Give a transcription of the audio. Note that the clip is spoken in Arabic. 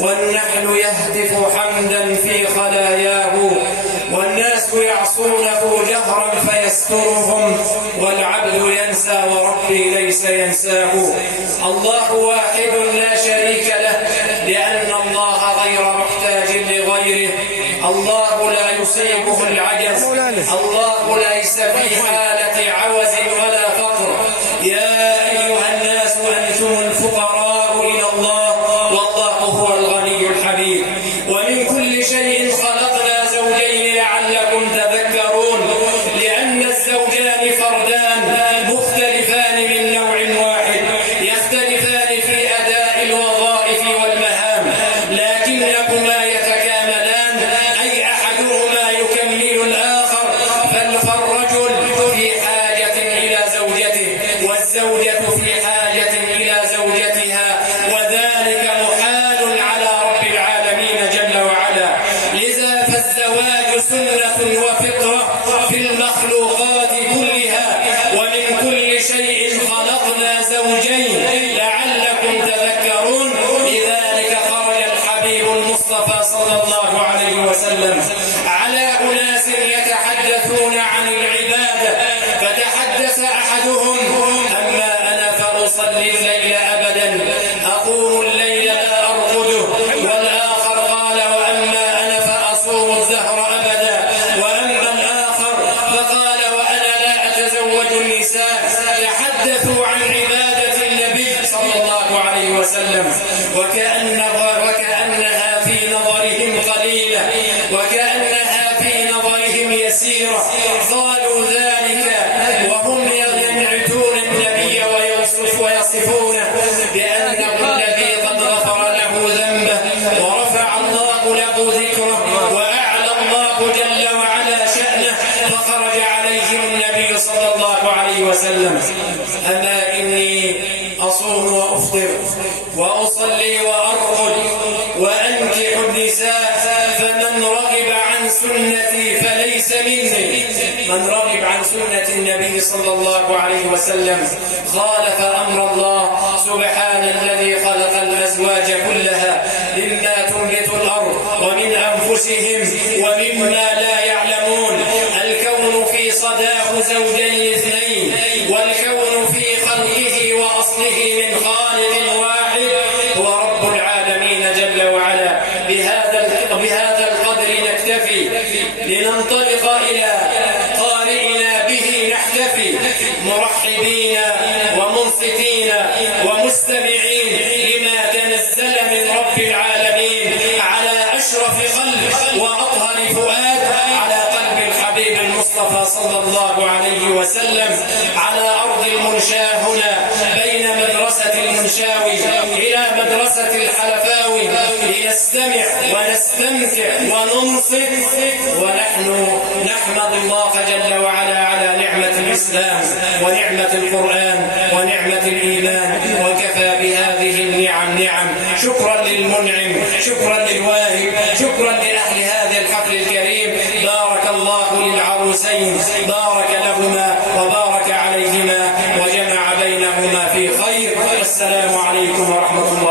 والنحل يهتف حمدا في خلاياه، والناس يعصونه جهرا فيسترهم، والعبد ينسى وربي ليس ينساه. الله واحد لا شريك له، لأن الله غير محتاج لغيره. الله لا يصيبه العجز، الله ليس في حالة عوز ولا فقر. يا أيها الناس أنتم الفقراء إلى الله، والله هو الغني الحميد. ومن كل شيء خلقنا زوجين لعلكم تذكرون، لأن الزوجان فردان مختلفان من نوع واحد، يختلفان في أداء الوظائف والمهام، لكنهما يتكاملان، أي أحدهما يكمل الآخر. فالرجل في حاجة إلى زوجته، والزوجة في حاجة إلى زوجتها، وذلك محال على رب العالمين جل وعلا. لذا فالزواج سنة وفطرة في المخلوقات كلها. ومن كل شيء خلقنا زوجين لعلكم تذكرون. لذلك خرج الحبيب المصطفى صلى الله عليه وسلم على أناس يتحدثون عن العبادة، فتحدث أحدهم: أما أنا فأصلي الليل أبدا، أقوم الليل لا أرقده. والآخر قال: وأما أنا فأصوم الدهر أبدا. وأما الآخر فقال: وأنا لا أتزوج النساء. تحدثوا عن عبادة النبي صلى الله عليه وسلم، وكأنها في نظرهم قليلة، وكأنها في نظرهم يسيرة. قالوا ذلك وهم ينعتون النبي ويصفونه بأنه الذي قد غفر له ذنبه، ورفع الله له ذكره، وأعلى الله جل وعلا شأنه. فخرج عليهم النبي صلى الله عليه وسلم: أما إني أصوم وأفطر وأصلي وأرقد وأنكح النساء، فمن رغب عن سنتي فليس مني. من رغب عن سنة النبي صلى الله عليه وسلم خالف أمر الله. سبحان الذي خلق الأزواج كلها مما تنبت الأرض ومن أنفسهم ومما لا يعلمون. الكون في صداه زوجين اثنين، والكون في خلقه وأصله من خالق واحد هو رب العالمين جل وعلا. بهذا القدر نكتفي، لننطلق إلى قارئنا به نحتفي، مرحبين ومنصتين ومستمعين لما تنزل من رب العالمين على أشرف قلب وأطهر فؤاد، على قلب الحبيب المصطفى صلى الله عليه وسلم، على أرض المنشاة هنا بين مدرسة المنشاوي إلى مدرسة الحلفاوي، لنستمع ونستمتع وننصت، ونحن نحمد الله جل وعلا على نعمة الإسلام ونعمة القرآن ونعمة الإيمان، وكفى بهذه النعم نعم. شكرا للمنعم، شكرا للواهب، شكرا لأهل هذا الحفل الكريم. بارك الله للعروسين، بارك لهما وبارك عليهما وجمع بينهما في خير. والسلام عليكم ورحمة الله.